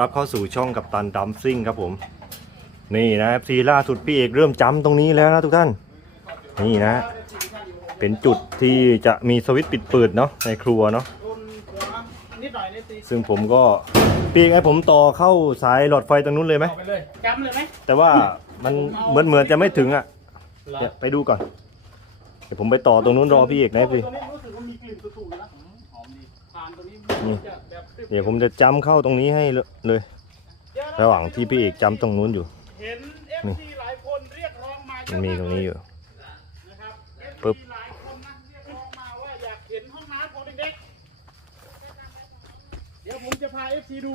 รับเข้าสู่ช่องกับตันดัมซิ่งครับผม นี่นะซีล่าสุดพี่เอกเริ่มจำตรงนี้แล้วนะทุกท่าน นี่นะ เป็นจุดที่จะมีสวิตช์ปิดเปิดเนาะในครัวเนาะซึ่งผมก็พี่เอกผมต่อเข้าสายหลอดไฟตรงนู้นเลยไหมจำเลยไหมแต่ว่ามันเหมือนเหมือนจะไม่ถึงอะไปดูก่อน เดี๋ยวผมไปต่อตรงนู้นรอพี่เอกนะพี่นี้ รู้สึกว่ามีกลิ่นถูกๆนะหอมดีทานตัวนี้นี่จะแบบเดี๋ยวผมจะจำเข้าตรงนี้ให้เลยเดี๋ยนระหว่างที่พี่เอกจำตรงนู้นอยู่ เห็นเอฟซีหลายคนเรียกร้องมามันมีตรงนี้อยู่นะครับปึ๊บ FC หลายคนนะเรียกร้องมาว่าอยากเห็นห้องน้ำของเด็กๆเดี๋ยวผมจะพาเอฟซีดู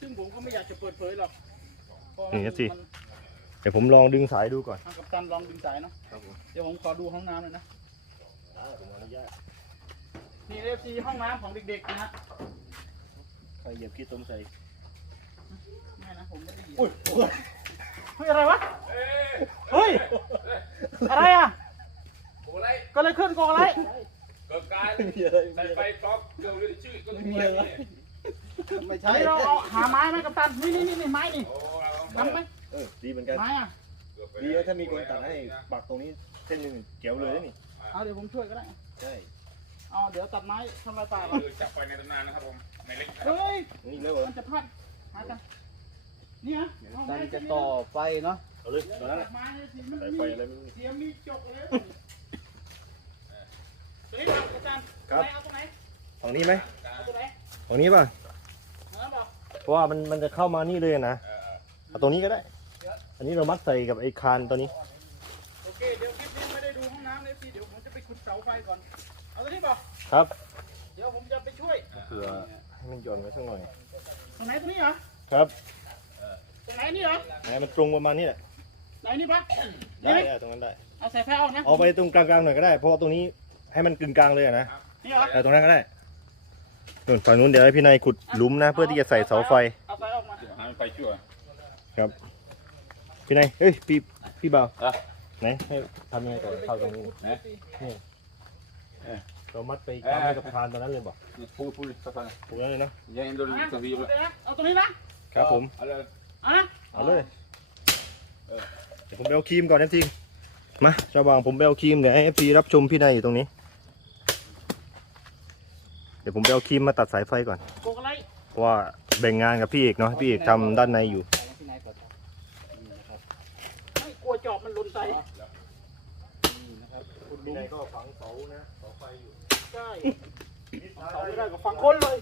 ซึ่งผมก็ไม่อยากจะเปิดเผยหรอกเพราะว่านี่ FC มันเดี๋ยวผมลองดึงสายดูก่อน ทางกับตันลองดึงสายเนาะเดี๋ยวผมขอดูห้องน้ำหน่อยนะนี่เอฟซีห้องน้ำของเด็กๆนะฮะ ใครเหยียบขี้ต้มใส่ไม่นะผมไม่ได้เหยียบเฮ้ยอะไรวะ เฮ้ย อะไรอะโอ้ไรก็เลยขึ้นกองอะไร เกิดการใส่ไฟก๊อกเกี่ยวกับชื่อก็ต้องมีอะไรเนี่ยไม่ใช่เราเอาหาไม้ไหมกัปตัน นี่นี่นี่นี่ไม้นี่โอ้เราทำไหมเออดีเหมือนกันไม้อะ เกือบไปดีแล้วถ้ามีคนตัดให้ปักตรงนี้เส้นหนึ่งเกี่ยวเลยนี่ เอาเดี๋ยวผมช่วยก็ได้ ใช่ เอาเดี๋ยวตัดไม้ทำลายป่าก่อนคือจับไปในตำนานนะครับผมไม่เล็กนะครับเฮ้ยนี่เลยเหรอมันจะพลาดหากันนี่ฮะเอาตัไม้นจะต่อไฟเนาะเอาเลยตอนนั้นแหตัละดไม้ให้สิมันสายมีไฟอะไรไม่รู้เสียงมีจกเลยเฮ้ยเอากัปตันครับเอาตรงไหนฝั่งนี้ไหมเอาตรงไหนฝั่งนี้ป่ะเอาแล้วบอกเพราะว่ามันมันจะเข้ามานี่เลยนะเออเออเอาตรงนี้ก็ได้ อันนี้เรามัดใส่กับไอ้คานตัวนี้โอเคเดี๋ยวคลิปนี้ไม่ได้ดูห้องน้ำเลยสิเดี๋ยวผมจะไปขุดเสาไฟก่อนเอา ตัวนี้บอกครับ เดี๋ยวผมจะไปช่วย เผื่อให้มันหย่อนไว้สักหน่อย ตรงไหนตัวนี้เหรอ ครับตรงไหนนี่เหรอให้มันตรงประมาณนี้แหละ ไหนนี่ปะได้นี่ไหมได้ตรงนั้นได้ เอาสายไฟออกนะ เอาไปตรงกลางๆหน่อยก็ได้ เพราะว่าตรงนี้ให้มันกึ่งกลางเลยอะนะนี่เหรอแต่ตรงนั้นก็ได้นู่นฝั่งนู้นเดี๋ยวให้พี่นายขุดหลุมนะ เพื่อที่จะใส่เสาไฟ เอาไฟออกมา เดี๋ยวหาไฟชั่วพี่นายเฮ้ย พี่ พี่บ่าวอะ ไหนให้ทำยังไงก่อนเข้าตรงนี้นะ เรามัดไปกำไว้กับคานตรงนั้นเลยบอกพูดพูดสักพักตรงนั้นเลยเนาะยังโดนเอานะสังวีเอาเลยนะเอาตรงนี้นะครับผมเอาเลยเอานะเอาเลยเดี๋ยวผมไปเอาครีมก่อนนะทีมาเจ้าบ่าวผมไปเอาครีมเดี๋ยวให้เอฟซีรับชมพี่นายอยู่ตรงนี้ เดี๋ยวผมไปเอาครีมมาตัดสายไฟก่อนโกกอะไรเพราะว่าแบ่งงานกับพี่เอกเนาะพี่เอกทำด้านในอยู่ที่ไหนก่อนครับนี่นะครับไม่กลัวจอบมันหล่นใส่นี่นะครับพี่นายก็ฝังเสานะเสาไฟอยู่ ใช่เอาไม่ได้ก็ฝังคนเลย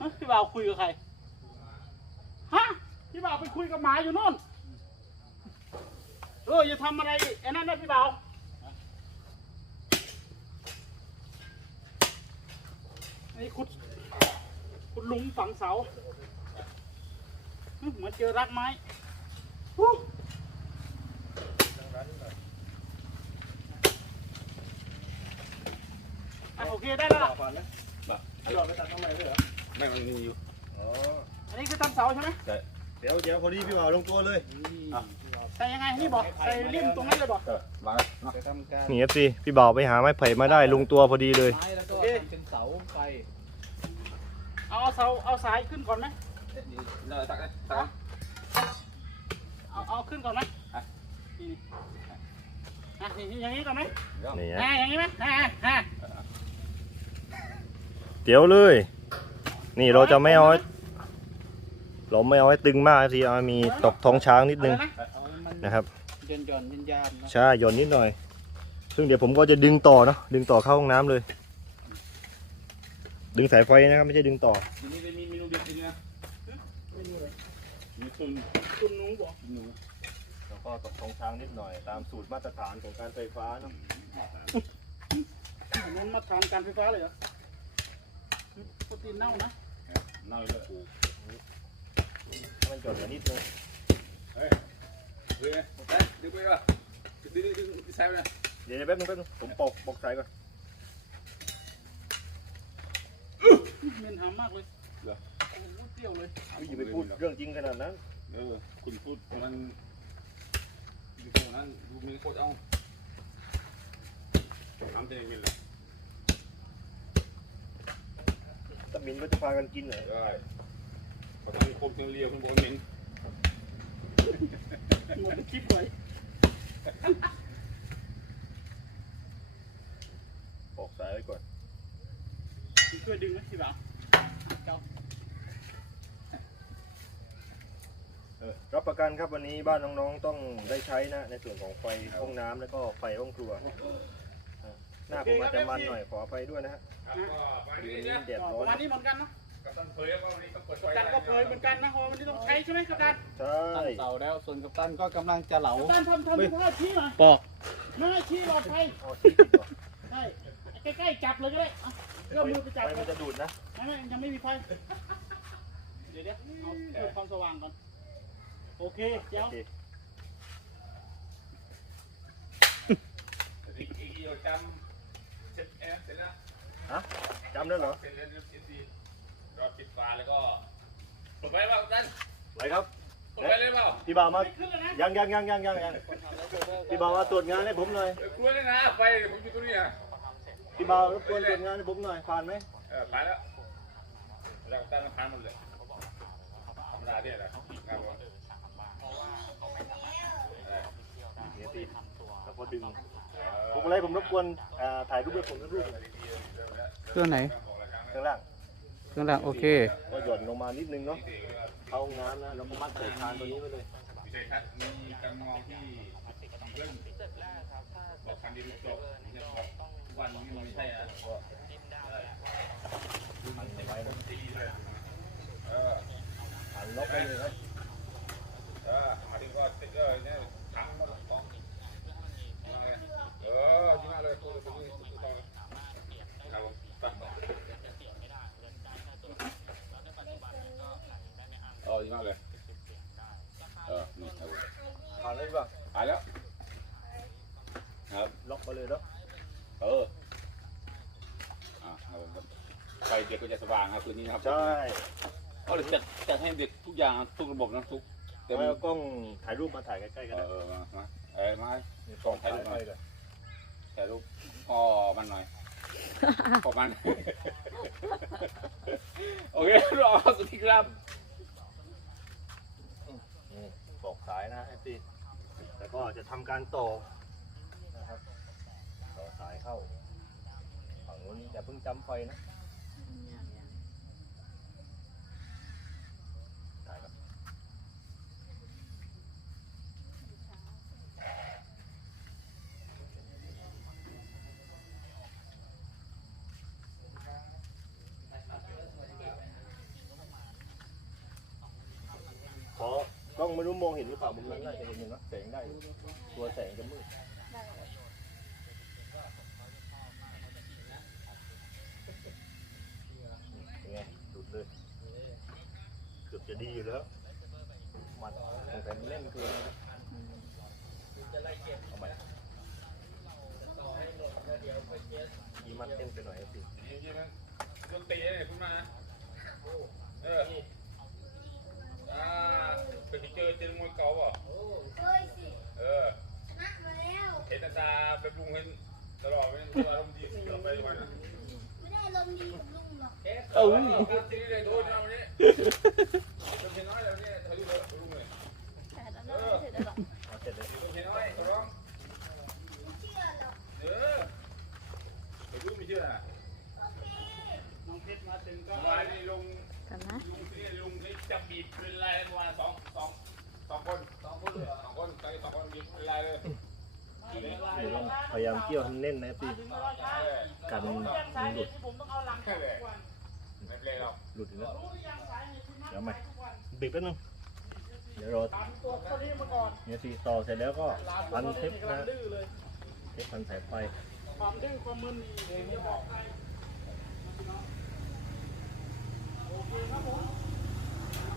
ฮะพี่บ่าวคุยกับใคร ฮะ พี่บ่าวไปคุยกับหมาอยู่นู่น เอออย่าทำอะไรไอ้นั่นนะพี่บ่าวไอ้ขุดขุดหลุมฝังเสา เหมือนเจอรักไม้ฮู้อะโอเคได้แล้วล่ะหลอดไปตัดทำไมด้วยเหรอไม่มันมีอยู่อ๋ออันนี้คือทำเสาใช่ไหมเดี๋ยวเดี๋ยวพอดีพี่บ่าวลงตัวเลยนี่ใส่ยังไงนี่บอกใส่ริมตรงนั้นเลยบอกเออวางเนาะจะทำการนี่เอฟซีพี่บ่าวไปหาไม้ไผ่มาได้ลงตัวพอดีเลยไม้แล้วก็ทำเป็นเสาไฟเอาเสาเอาสายขึ้นก่อนไหม เออตักเลยตักเอาเอาขึ้นก่อนไหมอะนี่อะนี่อย่างนี้ก่อนไหมนี่อะฮะอย่างนี้ไหมอะอะเดี๋ยวเลย นี่เราจะไม่เอาไว้เราไม่เอาไว้ตึงมากทีเอามีตกท้องช้างนิดนึงเอาเลยนะเอาให้มันนะครับหย่อนหย่อนๆยานๆนะใช่หย่อนนิดหน่อย ซึ่งเดี๋ยวผมก็จะดึงต่อเนาะดึงต่อเข้าห้องน้ำเลย ดึงสายไฟนะครับไม่ใช่ดึงต่อทีนี้จะมีเมนูเด็ดจริงนะไม่มีเลยมีตุนคุณหนูบอกหนูแล้วก็ตกท้องช้างนิดหน่อย ตามสูตรมาตรฐานของการไฟฟ้าเนาะอันนั้นมาทำการไฟฟ้าเลยเหรอโปรตีนเน่านะน่าเลยให้มันหย่อนกันนิดนึงเฮ้ยเฮ้ยดึงไปก่อนดึงดึงดึงดึงใส่ไปนะเดี๋ยวแป๊บนึงแป๊บนึงผมปอกปอกสายก่อนเมนหามากเลยโอ้โห เปรี้ยวเลยอย่าไปพูดเรื่องจริงขนาดนั้น เออคุณพูดมันอยู่ตรงไหนตรงนั้นดูมีโคตรเอาทำเต็มมิลเลยตะมินก็จะพากันกินเหรอได้พอทำมีคมเทียงเรียวขึ้นบนเหม็นงงคลิปไว้ปอกสายไว้ก่อนช่วยดึงนะพี่บ่าวเจ้า เออ รับประกันครับวันนี้บ้านน้องๆต้องได้ใช้นะ ในส่วนของไฟห้องน้ำแล้วก็ไฟห้องครัวเออหน้าผมอาจจะมันหน่อยขออภัยด้วยนะฮะครับก็ไปวันนี้นี้เนี่ยแดดก็ร้ปอนระมาณนี้เหมือนกันเนาะกับตันเผยว่าวันนี้ต้องเปิดไฟกัปตันก็เคยเหมือนกันนะเพราะวันนี้ต้องใช้ใช่ไหมกัปตันใช่ตั้งเสาแล้วส่วนกัปตันก็กำลังจะเหลากัปตันทำทำท่าชี้หน่อยปอกไม่ให้ชี้หลอดไฟอ๋อที่ติดเหรอใช่ใกล้ๆจับเลยก็ได้เอาเอื้อมมือไปจับไฟเลมันยจะดูดนะไม่ไม่ยังไม่มีไฟเดี๋ยวเดี๋ยวเอาเพิ่มความสว่างก่อน โอเคเดี๋ยวโอเคอีกอีกเดียวจำเสร็จแอร์เสร็จแล้วฮะจำได้เหรอเสร็จแล้วเรียบร้อยรอปิดฝาแล้วก็เปิดไฟเปล่าตันไหนครับเปิดไฟเลยเปล่าพี่บ่าวมาไม่ขึ้นแล้วนะยังยังยังยังยังยังพี่บ่าวมาตรวจงานให้ผมหน่อยเออกลัวเลยนะไฟผมอยู่ตรงนี้นะพี่บ่าวรบกวนตรวจงานให้ผมหน่อยผ่านไหมเออผ่านแล้วแล้วตั้งผ่านหมดเลยธรรมดาเนี่ยแหละครับ ติดแล้วพอดึงผมอะไรผมรบกวนอ่าถ่ายรูปให้ผมสักรูปหน่อยเครื่องไหน ข้างล่างเครื่องล่างโอเค ก็หย่อนลงมานิดนึงเนาะเข้าห้องน้ำนะแล้วก็มัดใส่คานตัวนี้ไว้เลยวิชัยทัศน์มีการมองที่เรื่องบอกคันดีจบวันนี้มันไม่ใช่อะ พันไว้นะ ตีเลยเออ พันล็อกไปเลยครับ เออมาถึงก็ติ๊กเกอร์เนี่ยทั้งหมดสองเออจริงเลยตัวตัวนี้ตัวต่อครับผมตัดเออจริงเลยเออนี่ครับ ผ่านเลยป่ะ หายแล้วครับ ล็อกไปเลยเนาะ เอออ่าครับไฟ เด็กก็จะสว่างครับคืนนี้นะครับใช่ก็เลยจัดจัดให้เด็กทุกอย่างทุกระบบนะทุกเดี๋ยวเอากล้องถ่ายรูปมาถ่ายใกล้ๆเอกันนะอมามาเออมากล้องถ่ายใกล้ๆกันถ่ายรูปพ่อมันหน่อยพ่อมันโอเครอสวัสดีครับนี่ปอกสายนะไอซีแล้วก็จะทำการต่อนะครับต่อสายเข้าฝั่งนู้นอย่าเพิ่งจำไฟนะได้ครับ ขอกล้องไม่รู้มองเห็นหรือเปล่ามุมนั้นน่าจะเห็นอยู่นะแสงได้อยู่ตัวแสงจะมืด เป็นไงดุดเลย เกือบจะดีอยู่แล้วมันสงสัยมันเล่นเกินนะเอาใหม่ยีมัดเต้นไปหน่อยสิจริงๆนะดนตรีเนี่ยคุณมาอออ่าไป เจอมวยเก่าป่ะเคยสิเออชนะมาแล้วเห็นตาไปปรุงเห็นตลอดเป็นอารมณ์ดีเราไปวันนั้นไม่ได้ลมณ์ดีกับลุงหรอกเออการตีเลยโดนนะวันนี้ วันไม่เป็นไรหรอกหลุดอีกแล้วรู้หรือยังสาเหตุที่นัดเดี๋ยวใหม่ทุกวันบีบแป๊บนึงเดี๋ยวรอตามตัวเขาเรียกมาก่อนเนี่ยสีต่อเสร็จแล้วก็พันเทปกำลันะงดื้อเลยเทปพันสายไฟความดื้อความมึนนี่ไม่บอกใครโอเคครับผม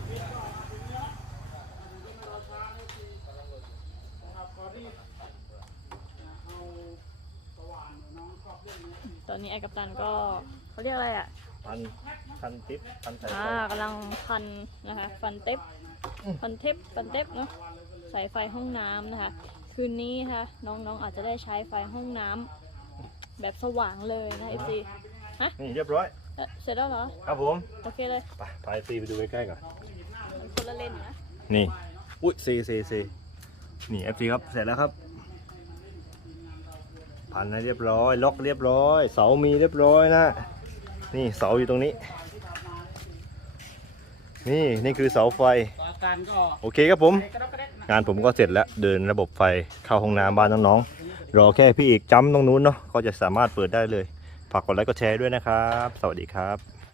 นี่ก็มาถึงแล้วถึงที่เราช้านี่คือนะครับขอรีบเอาสว่านน้องชอบเล่น นี้ตอนนี้ไอ้กัปตันก็เขาเรียกอะไรอะพันพันทิปพันสายอ่าไฟกำลังพันนะคะฟันเทปฟันเทปฟันเทปเนาะสายไฟห้องน้ำนะคะ คืนนี้ค่ะน้องๆอาจจะได้ใช้ไฟห้องน้ำแบบสว่างเลยนะเอฟซีนี่เรียบร้อยเสร็จแล้วเหรอ ครับผมโอเคเลยไปพาซีไปดูใกล้ๆก่อนมันคนละเลนนะ นี่ อุ้ยซีซีซีนี่ FC ครับเสร็จแล้วครับ พันให้เรียบร้อย ล็อกเรียบร้อย เสามีเรียบร้อยนะ นี่เสาอยู่ตรงนี้ นี่นี่คือเสาไฟ อาการก็โอเคครับผม กระดกกระเด็กนะ งานผมก็เสร็จแล้วเดินระบบไฟเข้าห้องน้ำบ้านน้องๆ รอแค่พี่เอกจ้ำตรงนู้นเนาะก็จะสามารถเปิดได้เลยฝากกดไลค์กดแชร์ด้วยนะครับ สวัสดีครับ